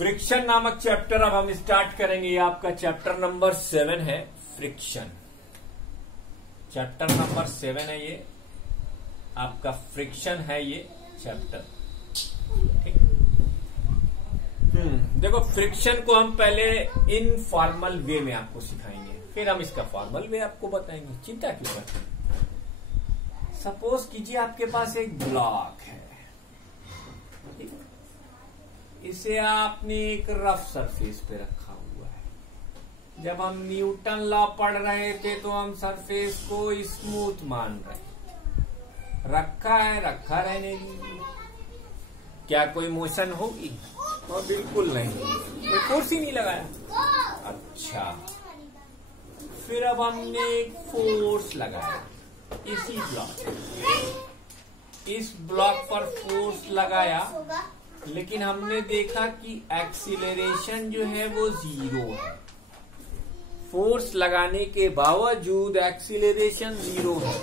Friction नामक chapter अब हम स्टार्ट करेंगे। ये आपका चैप्टर नंबर 7 है, फ्रिक्शन। चैप्टर नंबर 7 है ये आपका, फ्रिक्शन है ये चैप्टर। ठीक। देखो, फ्रिक्शन को हम पहले इनफॉर्मल वे में आपको सिखाएंगे, फिर हम इसका फॉर्मल वे आपको बताएंगे। चिंता क्यों करते हैं? सपोज कीजिए आपके पास एक ब्लॉक है, इसे आपने एक रफ सरफेस पे रखा हुआ है। जब हम न्यूटन लॉ पढ़ रहे थे तो हम सरफेस को स्मूथ मान रहे, रखा है, रखा रहने दीजिए। क्या कोई मोशन होगी? तो बिल्कुल नहीं, कोई फोर्स ही नहीं लगाया। अच्छा, फिर अब हमने एक फोर्स लगाया इसी ब्लॉक, इस ब्लॉक पर फोर्स लगाया, लेकिन हमने देखा कि एक्सीलरेशन जो है वो 0 है। फोर्स लगाने के बावजूद एक्सीलरेशन 0 है।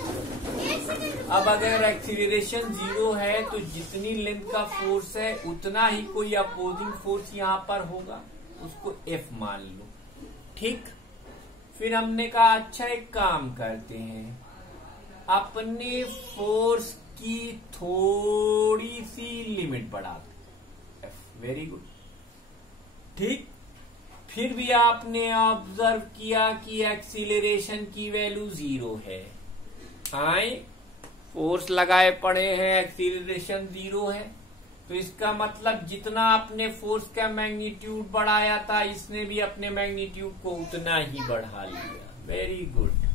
अब अगर एक्सीलरेशन 0 है तो जितनी लेंथ का फोर्स है उतना ही कोई अपोजिंग फोर्स यहां पर होगा, उसको F मान लो। ठीक। फिर हमने कहा अच्छा एक काम करते हैं, अपने फोर्स की थोड़ी सी लिमिट बढ़ा, वेरी गुड। ठीक। फिर भी आपने ऑब्जर्व किया कि एक्सीलरेशन की वैल्यू 0 है। आए, फोर्स लगाए पड़े हैं, एक्सीलरेशन 0 है, तो इसका मतलब जितना आपने फोर्स का मैग्नीट्यूड बढ़ाया था, इसने भी अपने मैग्नीट्यूड को उतना ही बढ़ा लिया। Very good.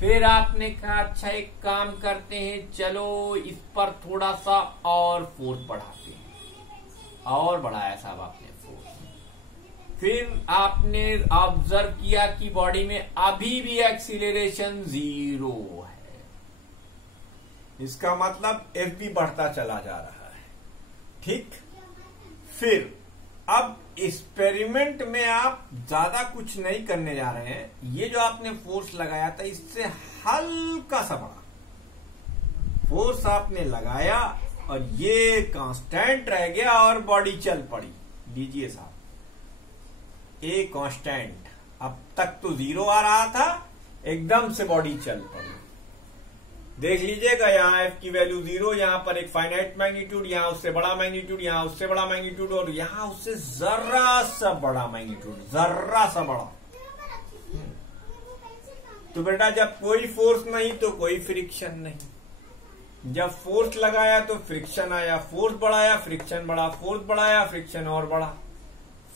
फिर आपने कहा अच्छा एक काम करते हैं, चलो इस पर थोड़ा सा और फोर्स बढ़ाते हैं, और बढ़ाया साहब आपने फोर्स। फिर आपने ऑब्जर्व किया कि बॉडी में अभी भी एक्सीलरेशन 0 है, इसका मतलब F भी बढ़ता चला जा रहा है। ठीक। फिर अब एक्सपेरिमेंट में आप ज्यादा कुछ नहीं करने जा रहे हैं, ये जो आपने फोर्स लगाया था इससे हल्का सा बढ़ा फोर्स आपने लगाया और ये कांस्टेंट रह गया और बॉडी चल पड़ी। लीजिए साहब, ए कांस्टेंट, अब तक तो 0 आ रहा था, एकदम से बॉडी चल पड़ी। देख लीजिएगा, यहाँ F की वैल्यू 0, यहाँ पर एक फाइनाइट मैग्नीट्यूड, यहाँ उससे बड़ा मैग्नीट्यूड, यहाँ उससे बड़ा मैग्नीट्यूड, और यहाँ उससे जरा सा बड़ा मैग्नीट्यूड, जरा सा बड़ा। तो बेटा जब कोई फोर्स नहीं तो कोई फ्रिक्शन नहीं। जब फोर्स लगाया तो फ्रिक्शन आया, फोर्स बढ़ाया फ्रिक्शन बढ़ा, फोर्स बढ़ाया फ्रिक्शन और बढ़ा,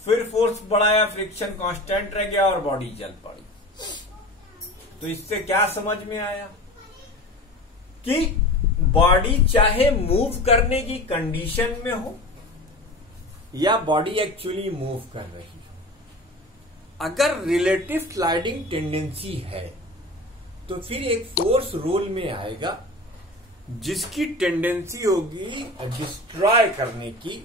फिर फोर्स बढ़ाया फ्रिक्शन कांस्टेंट रह गया और बॉडी चल पड़ी। तो इससे क्या समझ में आया कि बॉडी चाहे मूव करने की कंडीशन में हो या बॉडी एक्चुअली मूव कर रही हो, अगर रिलेटिव स्लाइडिंग टेंडेंसी है तो फिर एक फोर्स रोल में आएगा जिसकी टेंडेंसी होगी डिस्ट्रॉय करने की,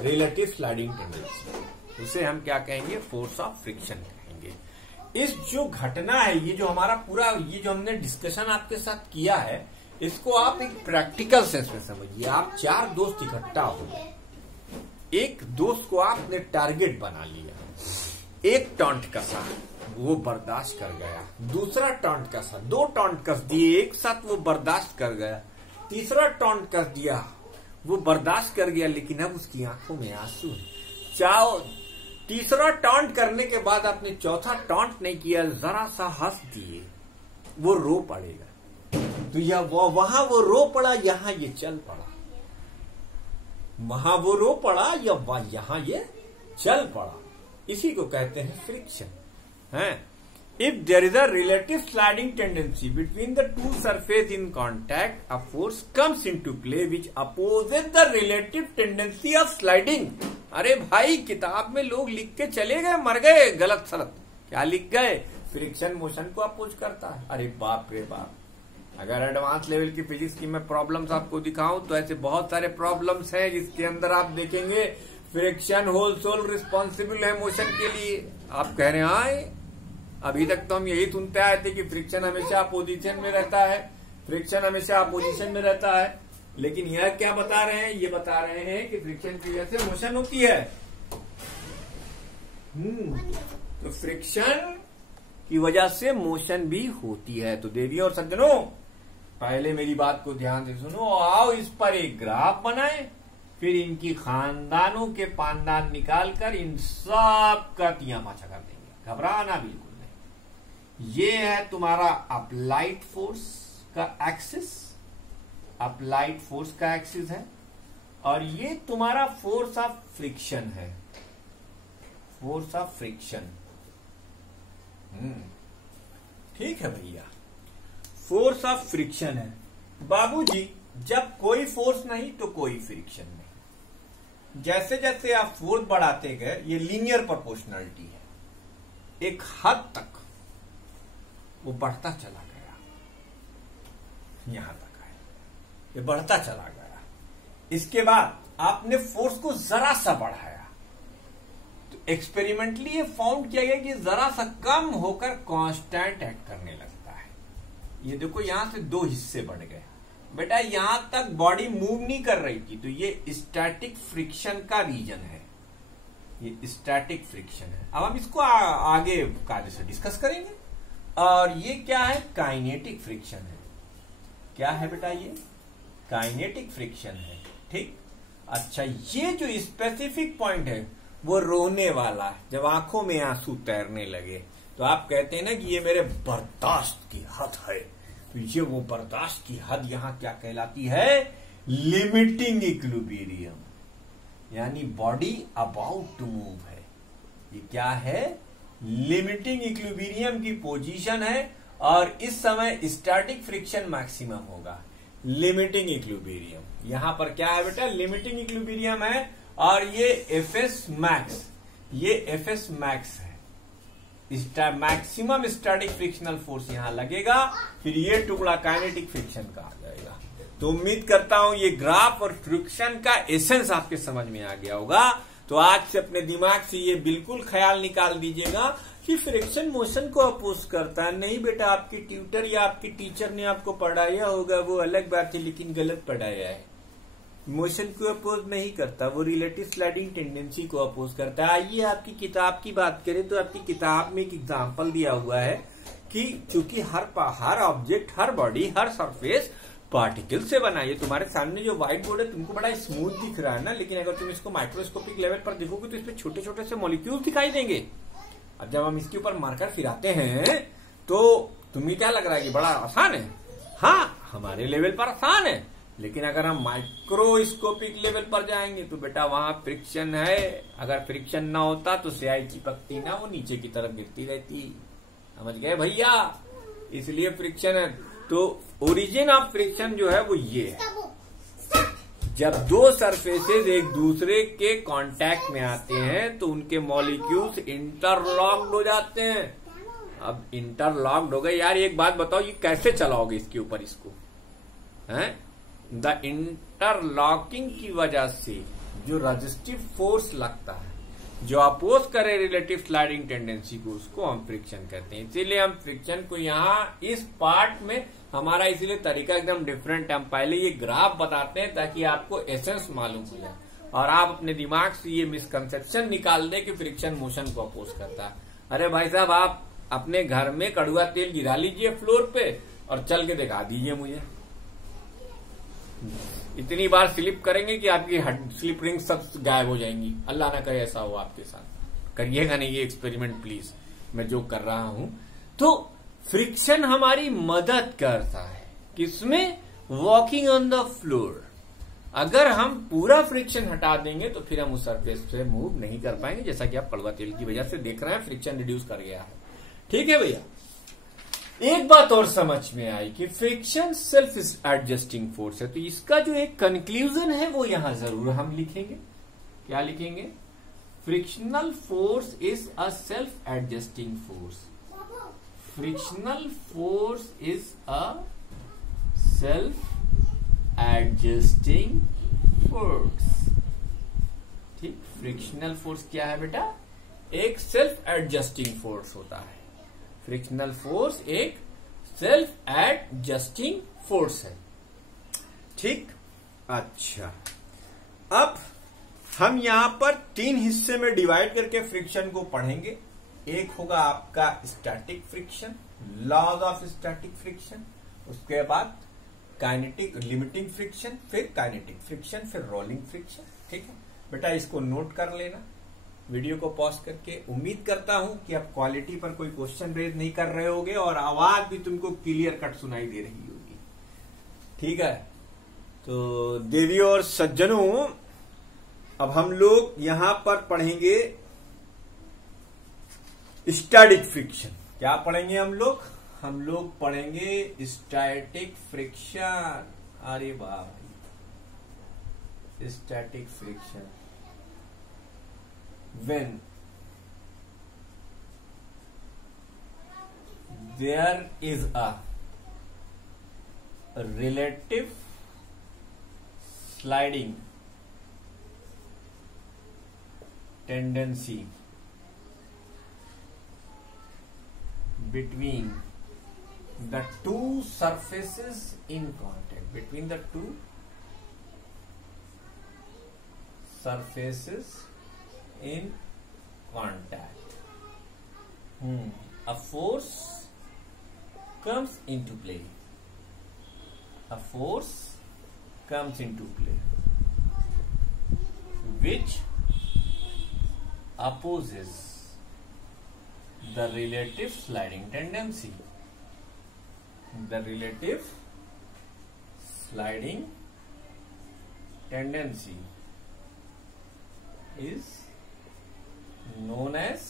रिलेटिव स्लाइडिंग टेंडेंसी। उसे हम क्या कहेंगे? फोर्स ऑफ फ्रिक्शन कहेंगे। इस जो घटना है, ये जो हमारा पूरा ये जो हमने डिस्कशन आपके साथ किया है, इसको आप एक प्रैक्टिकल सेंस में समझिए। आप 4 दोस्त इकट्ठा हो गए, एक दोस्त को आपने टारगेट बना लिया, एक टॉन्ट कसा, वो बर्दाश्त कर गया, दूसरा टॉन्ट कसा, 2 टॉन्ट कस दिए एक साथ, वो बर्दाश्त कर गया, तीसरा टॉन्ट कर दिया, वो बर्दाश्त कर गया, लेकिन अब उसकी आंखों में आंसू है। तीसरा टॉन्ट करने के बाद आपने चौथा टॉन्ट नहीं किया, जरा सा हंस दिए, वो रो पड़ेगा। तो या वहां वो रो पड़ा, यहां ये चल पड़ा, वहां वो रो पड़ा या यहां ये चल पड़ा। इसी को कहते हैं फ्रिक्शन है। If there is a relative sliding tendency between the two surfaces in contact, a force comes into play which opposes the relative tendency of sliding. अरे भाई, किताब में लोग लिख के चले गए, मर गए, गलत सलत। क्या लिख गए? फ्रिक्शन मोशन को अपोज करता है। अरे बाप रे बाप, अगर एडवांस लेवल की फिजिक्स की मैं प्रॉब्लम्स आपको दिखाऊं तो ऐसे बहुत सारे प्रॉब्लम्स हैं जिसके अंदर आप देखेंगे फ्रिक्शन होल सोल रिस्पॉन्सिबल है मोशन के लिए। आप कह रहे हैं आए, अभी तक तो हम यही सुनते आए थे कि फ्रिक्शन हमेशा अपोजिशन में रहता है, फ्रिक्शन हमेशा अपोजिशन में रहता है, लेकिन यह क्या बता रहे हैं? ये बता रहे हैं कि फ्रिक्शन की वजह से मोशन होती है। तो फ्रिक्शन की वजह से मोशन भी होती है। तो देवियों और सज्जनों, पहले मेरी बात को ध्यान से सुनो। आओ इस पर एक ग्राफ बनाएं, फिर इनकी खानदानों के पानदान निकालकर इन सब का तियामाचा कर देंगे। घबराना बिल्कुल नहीं। ये है तुम्हारा अप्लाइड फोर्स का एक्सिस, अप्लाइड फोर्स का एक्सिस है, और ये तुम्हारा फोर्स ऑफ फ्रिक्शन है, फोर्स ऑफ फ्रिक्शन। ठीक है भैया, फोर्स ऑफ फ्रिक्शन है। बाबूजी, जब कोई फोर्स नहीं तो कोई फ्रिक्शन नहीं। जैसे जैसे आप फोर्स बढ़ाते गए, ये लीनियर प्रोपोर्शनलिटी है, एक हद तक वो बढ़ता चला गया, यहां तक है, ये बढ़ता चला गया। इसके बाद आपने फोर्स को जरा सा बढ़ाया, तो एक्सपेरिमेंटली ये फाउंड किया गया कि जरा सा कम होकर कांस्टेंट एक्ट करने लगता है। ये देखो, यहां से दो हिस्से बढ़ गए। बेटा यहां तक बॉडी मूव नहीं कर रही थी, तो ये स्टैटिक फ्रिक्शन का रीजन है, ये स्टैटिक फ्रिक्शन है। अब हम इसको आगे कार्य से डिस्कस करेंगे। और ये क्या है? काइनेटिक फ्रिक्शन है। क्या है बेटा? ये काइनेटिक फ्रिक्शन है। ठीक, अच्छा, ये जो स्पेसिफिक पॉइंट है वो रोने वाला है। जब आंखों में आंसू तैरने लगे तो आप कहते हैं ना कि ये मेरे बर्दाश्त की हद है, तो ये वो बर्दाश्त की हद यहां क्या कहलाती है? लिमिटिंग इक्विलिब्रियम, यानी बॉडी अबाउट टू मूव है। ये क्या है? लिमिटिंग इक्विलिब्रियम की पोजीशन है, और इस समय स्टैटिक फ्रिक्शन मैक्सिमम होगा। लिमिटिंग इक्विलिब्रियम यहां पर क्या है बेटा? लिमिटिंग इक्विलिब्रियम है, और ये एफएस मैक्स, ये एफएस मैक्स है। मैक्सिमम स्टैटिक फ्रिक्शनल फोर्स यहां लगेगा, फिर ये टुकड़ा काइनेटिक फ्रिक्शन का आ जाएगा। तो उम्मीद करता हूं ये ग्राफ और फ्रिक्शन का एसेंस आपके समझ में आ गया होगा। तो आज से अपने दिमाग से ये बिल्कुल ख्याल निकाल दीजिएगा कि फ्रिक्शन मोशन को अपोज करता है। नहीं बेटा, आपके ट्यूटर या आपके टीचर ने आपको पढ़ाया होगा, वो अलग बात है, लेकिन गलत पढ़ाया है। मोशन को अपोज नहीं करता, वो रिलेटिव स्लाइडिंग टेंडेंसी को अपोज करता है। आइए आपकी किताब की बात करें तो आपकी किताब में एक एग्जाम्पल दिया हुआ है कि चूंकि हर ऑब्जेक्ट, हर बॉडी, हर सरफेस पार्टिकल से बना है। तुम्हारे सामने जो व्हाइट बोर्ड है तुमको बड़ा स्मूथ दिख रहा है ना, लेकिन अगर तुम इसको माइक्रोस्कोपिक लेवल पर देखोगे तो इसमें छोटे छोटे से मॉलिक्यूल दिखाई देंगे। अब जब हम इसके ऊपर मार्कर फिराते हैं तो तुम्हें क्या लग रहा है कि बड़ा आसान है? हाँ, हमारे लेवल पर आसान है, लेकिन अगर हम माइक्रोस्कोपिक लेवल पर जाएंगे तो बेटा वहां फ्रिक्शन है। अगर फ्रिक्शन ना होता तो स्याही चिपकती ना, वो नीचे की तरफ गिरती रहती। समझ गए भैया? इसलिए फ्रिक्शन है। तो ओरिजिन ऑफ फ्रिक्शन जो है वो ये है, जब दो सरफेसेस एक दूसरे के कांटेक्ट में आते हैं तो उनके मॉलिक्यूल्स इंटरलॉक्ड हो जाते हैं। अब इंटरलॉक्ड हो गए, यार एक बात बताओ, ये कैसे चलाओगे इसके ऊपर इसको? हैं? द इंटरलॉकिंग की वजह से जो रेजिस्टिव फोर्स लगता है, जो अपोज करे रिलेटिव स्लाइडिंग टेंडेंसी को, उसको हम फ्रिक्शन कहते हैं। इसीलिए हम फ्रिक्शन को यहाँ इस पार्ट में हमारा इसीलिए तरीका एकदम डिफरेंट है। हम पहले ये ग्राफ बताते हैं ताकि आपको एसेंस मालूम हो जाए और आप अपने दिमाग से ये मिसकंसेप्शन निकाल दे कि फ्रिक्शन मोशन को अपोज करता है। अरे भाई साहब, आप अपने घर में कड़ुआ तेल गिरा लीजिए फ्लोर पे और चल के दिखा दीजिए मुझे। इतनी बार स्लिप करेंगे कि आपकी स्लिप रिंग सब गायब हो जाएंगी। अल्लाह ना करे ऐसा हो आपके साथ। करिएगा नहीं ये एक्सपेरिमेंट प्लीज, मैं जो कर रहा हूं। तो फ्रिक्शन हमारी मदद करता है किसमें? Walking on the floor. अगर हम पूरा फ्रिक्शन हटा देंगे तो फिर हम उस सरफेस से मूव नहीं कर पाएंगे, जैसा कि आप कड़वा तेल की वजह से देख रहे हैं, फ्रिक्शन रिड्यूस कर गया है। ठीक है भैया, एक बात और समझ में आई कि फ्रिक्शन सेल्फ एडजस्टिंग फोर्स है। तो इसका जो एक कंक्लूजन है वो यहां जरूर हम लिखेंगे। क्या लिखेंगे? Frictional force is a self adjusting force. Frictional force is a self adjusting force. ठीक, फ्रिक्शनल फोर्स क्या है बेटा? एक सेल्फ एडजस्टिंग फोर्स होता है। फ्रिक्शनल फोर्स एक सेल्फ एडजस्टिंग फोर्स है। ठीक, अच्छा, अब हम यहां पर 3 हिस्से में डिवाइड करके फ्रिक्शन को पढ़ेंगे। एक होगा आपका static friction, laws of static friction, उसके बाद काइनेटिक लिमिटिंग फ्रिक्शन, फिर काइनेटिक फ्रिक्शन, फिर रोलिंग फ्रिक्शन। ठीक है बेटा, इसको नोट कर लेना वीडियो को पॉज करके। उम्मीद करता हूं कि आप क्वालिटी पर कोई क्वेश्चन रेज नहीं कर रहे होगे और आवाज भी तुमको क्लियर कट सुनाई दे रही होगी। ठीक है, तो देवियों और सज्जनों, अब हम लोग यहां पर पढ़ेंगे स्टैटिक फ्रिक्शन। क्या पढ़ेंगे हम लोग? हम लोग पढ़ेंगे स्टैटिक फ्रिक्शन। अरे वाह, static friction. When there is a relative sliding tendency between the two surfaces in contact, between the two surfaces in contact, a force comes into play. A force comes into play which opposes the relative sliding tendency. The relative sliding tendency is known as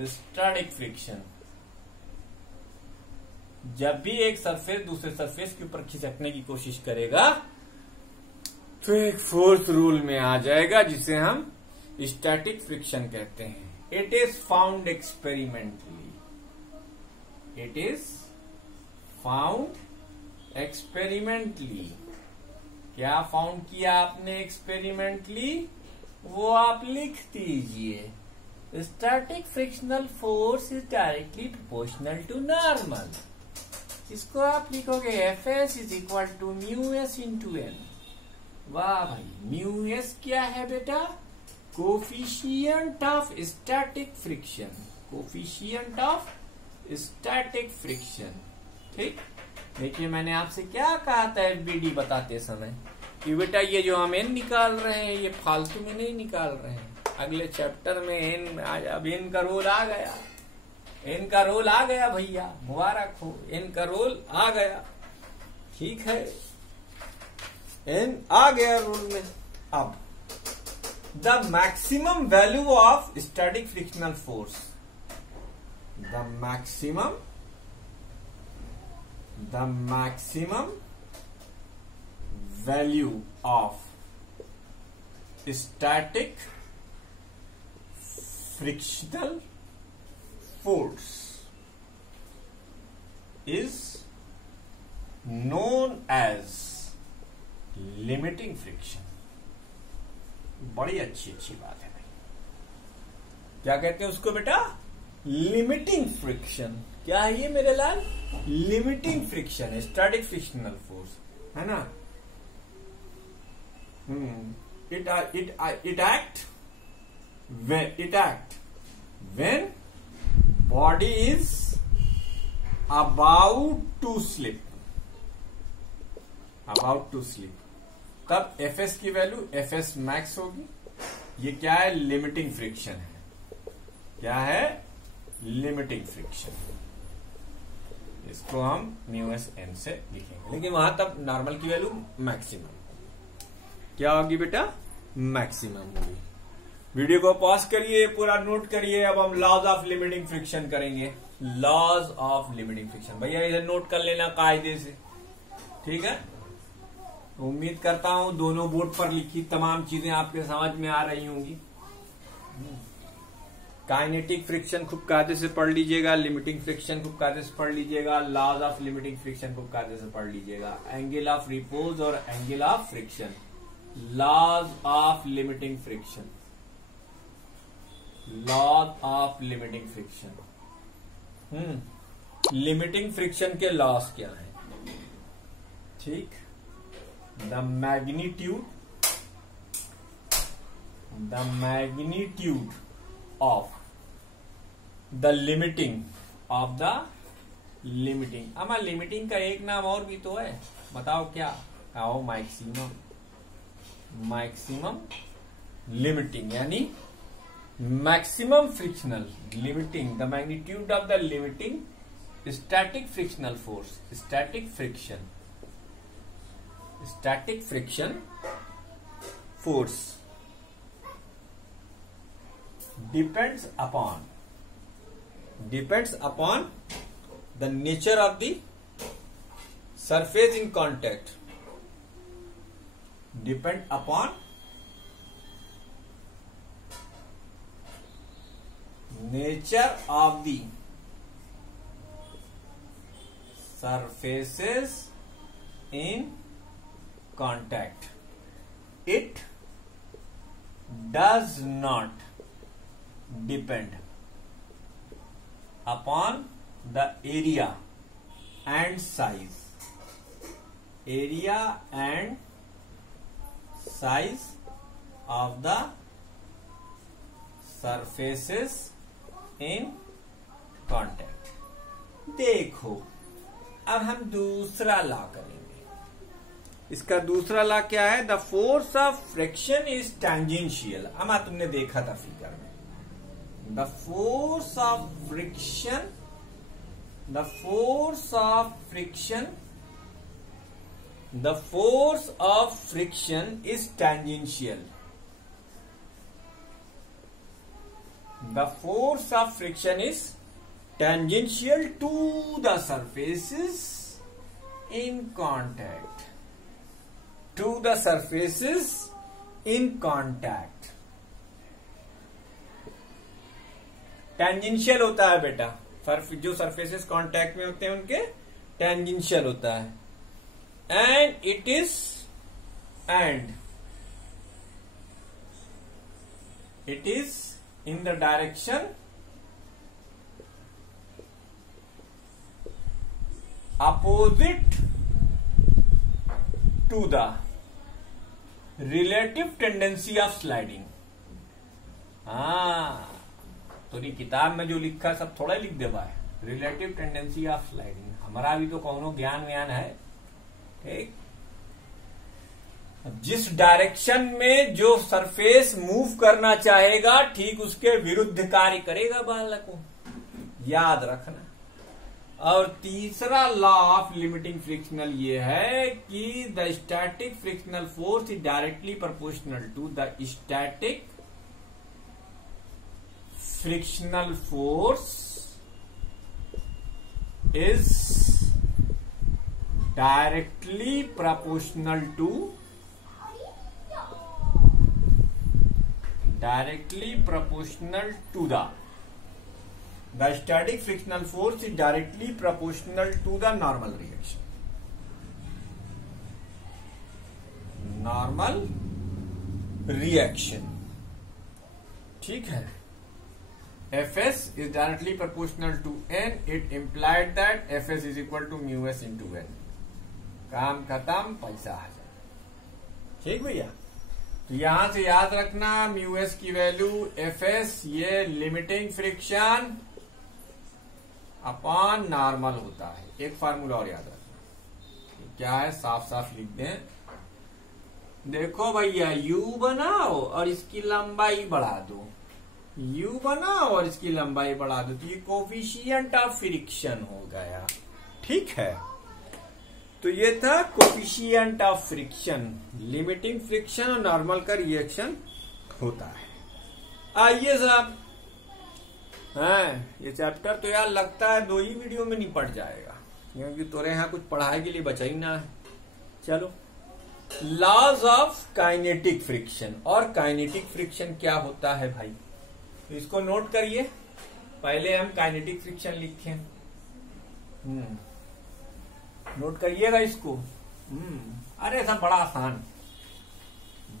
static friction. जब भी एक surface दूसरे surface के ऊपर खिसकने की कोशिश करेगा तो एक फोर्स रूल में आ जाएगा जिसे हम स्टैटिक फ्रिक्शन कहते हैं। It is found experimentally. It is found experimentally. क्या फाउंड किया आपने एक्सपेरिमेंटली? वो आप लिख दीजिए। Static frictional force is directly proportional to normal. इसको आप लिखोगे Fs is equal to mu S into N. वाह भाई, म्यू एस क्या है बेटा? Coefficient of static friction. Coefficient of static friction. ठीक, देखिए मैंने आपसे क्या कहा था एफबीडी बताते समय कि बेटा ये जो हम एन निकाल रहे हैं ये फालतू में नहीं निकाल रहे हैं। अगले चैप्टर में एन, अब एन का रोल आ गया। एन का रोल आ गया भैया, मुबारक हो, एन का रोल आ गया। ठीक है, एन आ गया रोल में। अब the maximum value of static frictional force, the maximum value of static frictional force is known as limiting friction। बड़ी अच्छी बात है भाई। क्या कहते हैं उसको बेटा? Limiting friction. क्या है ये मेरे लाल? Limiting friction, static frictional force, है ना। It act when body is about to slip। तब Fs की वैल्यू Fs मैक्स होगी। ये क्या है? लिमिटिंग फ्रिक्शन है। क्या है? Limiting friction. इसको हम म्यू एस एन से लिखेंगे, लेकिन वहां तब नॉर्मल की वैल्यू मैक्सिमम क्या होगी बेटा? मैक्सिमम होगी। वीडियो को पॉज करिए, पूरा नोट करिए। अब हम लॉज ऑफ लिमिटिंग फ्रिक्शन करेंगे। लॉज ऑफ लिमिटिंग फ्रिक्शन भैया इसे नोट कर लेना कायदे से। ठीक है, उम्मीद करता हूं दोनों बोर्ड पर लिखी तमाम चीजें आपके समझ में आ रही होंगी। काइनेटिक फ्रिक्शन खूब कायदे से पढ़ लीजिएगा, लिमिटिंग फ्रिक्शन खूब कायदे से पढ़ लीजिएगा, लॉज ऑफ लिमिटिंग फ्रिक्शन खूब कायदे से पढ़ लीजिएगा, एंगल ऑफ रिपोज और angle of friction, laws of limiting friction, laws of limiting friction. Limiting friction के लॉस क्या है? ठीक, the magnitude the magnitude of the limiting of the limiting. अब लिमिटिंग का एक नाम और भी तो है, बताओ क्या? आओ, मैक्सिमम। मैक्सिमम लिमिटिंग यानी maximum frictional limiting the magnitude of the limiting static frictional force. Static friction force depends upon the nature of the surface in contact, depend upon nature of the surfaces in contact. It does not depend upon the area and size of the surfaces in contact. देखो, अब हम दूसरा law करेंगे। इसका दूसरा law क्या है? The force of friction is tangential. अमा तुमने देखा था फिगर में, the force of friction is tangential. The force of friction is tangential to the surfaces in contact. Tangential होता है बेटा, जो सरफेसेस कांटेक्ट में होते हैं उनके टेंजेंशियल होता है। And it is in the direction opposite to the relative tendency of sliding. तो किताब में जो लिखा सब थोड़ा लिख दे भाई, रिलेटिव टेंडेंसी ऑफ स्लाइडिंग। हमारा भी तो कौनो ज्ञान है, ठीक। जिस डायरेक्शन में जो सरफेस मूव करना चाहेगा ठीक उसके विरुद्ध कार्य करेगा बालकों, याद रखना। और तीसरा लॉ ऑफ लिमिटिंग फ्रिक्शनल ये है कि the static frictional force is directly proportional to the static frictional force is directly proportional to the static frictional force is directly proportional to the normal reaction। ठीक है। Fs is directly proportional to n. It implied that Fs is equal to mu s into n. काम खत्म, पैसा आ जाए। ठीक भैया, तो यहां से याद रखना mu s की वैल्यू Fs ये लिमिटिंग फ्रिक्शन अपॉन नॉर्मल होता है। एक फार्मूला और याद रखना, क्या है साफ साफ लिख दें। देखो भैया, u बनाओ और इसकी लंबाई बढ़ा दो, U बनाओ और इसकी लंबाई बढ़ा दो, तो ये कोफिशिएंट ऑफ फ्रिक्शन हो गया। ठीक है, तो ये था coefficient of friction. Limiting friction और नॉर्मल का रिएक्शन होता है। आइए साहब, ये चैप्टर तो यार लगता है 2 ही वीडियो में निपट जाएगा, क्योंकि तोरे यहाँ कुछ पढ़ाई के लिए बचा ही ना है। चलो, लॉज ऑफ काइनेटिक फ्रिक्शन। और काइनेटिक फ्रिक्शन क्या होता है भाई, तो इसको नोट करिए। पहले हम काइनेटिक फ्रिक्शन लिखें, नोट करिएगा इसको। अरे सब बड़ा आसान,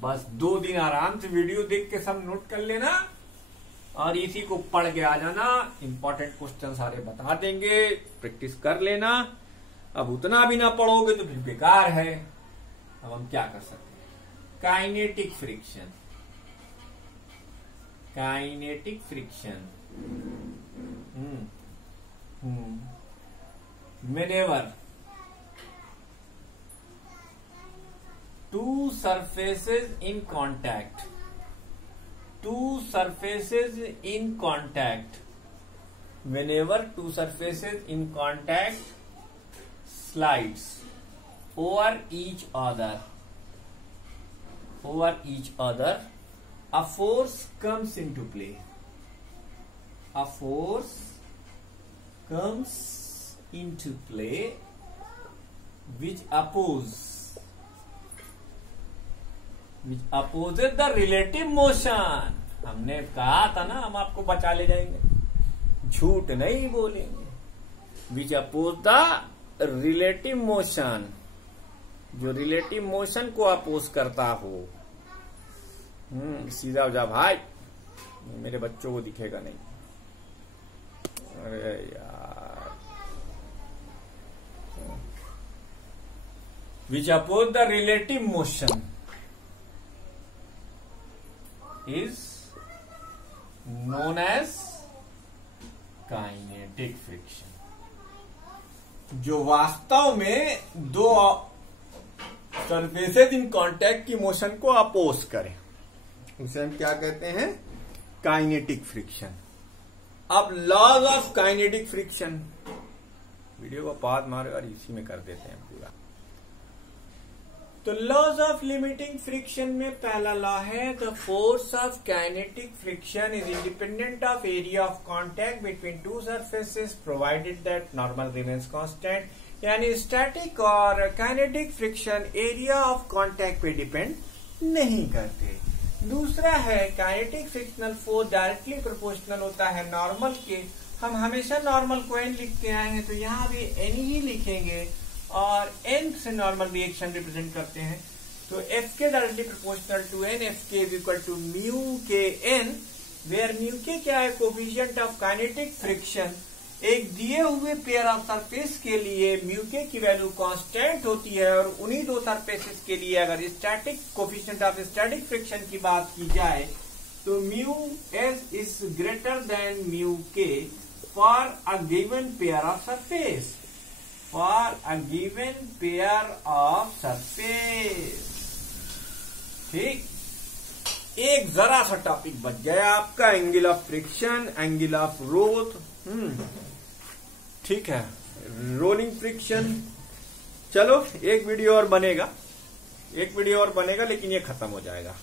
बस 2 दिन आराम से वीडियो देख के सब नोट कर लेना और इसी को पढ़ के आ जाना। इंपॉर्टेंट क्वेश्चन सारे बता देंगे, प्रैक्टिस कर लेना। अब उतना भी ना पढ़ोगे तो फिर बेकार है। अब हम क्या कर सकते हैं, kinetic friction. Kinetic friction. whenever two surfaces in contact whenever two surfaces in contact slides over each other a force comes into play. A force comes into play which opposes the relative motion. हमने कहा था ना हम आपको बचा ले जाएंगे, झूठ नहीं बोलेंगे। which oppose the relative motion, जो रिलेटिव मोशन को अपोज करता हो। सीधा हो जा भाई, मेरे बच्चों को दिखेगा नहीं। अरे यार, which oppose the relative motion is known as kinetic friction। जो वास्तव में दो सरफेसेस इन कांटेक्ट की मोशन को अपोज करें, उसे हम क्या कहते हैं? Kinetic friction. अब laws of kinetic friction, video को पाद मारो और इसी में कर देते हैं पूरा। तो लॉज ऑफ लिमिटिंग फ्रिक्शन में पहला लॉ है, the force of kinetic friction is independent of area of contact between two surfaces provided that normal remains constant. यानी स्टैटिक और kinetic friction area of contact पे डिपेंड नहीं करते। दूसरा है kinetic frictional force directly proportional होता है normal के। हम हमेशा नॉर्मल को एन लिखते आए हैं, तो यहाँ भी एन ही लिखेंगे और एन से नॉर्मल रिएक्शन रिप्रेजेंट करते हैं। तो F K directly proportional to N, F K is equal to mu K N, where mu K क्या है? Coefficient of kinetic friction. एक दिए हुए पेयर ऑफ सरफेस के लिए म्यू के की वैल्यू कांस्टेंट होती है, और उन्हीं दो सरफेसेस के लिए अगर static coefficient of static friction की बात की जाए तो mu s is greater than mu k for a given pair of surface, ठीक। एक जरा सा टॉपिक बच गया आपका, angle of friction, angle of रोथ। ठीक है, रोलिंग फ्रिक्शन। चलो एक वीडियो और बनेगा, लेकिन ये खत्म हो जाएगा।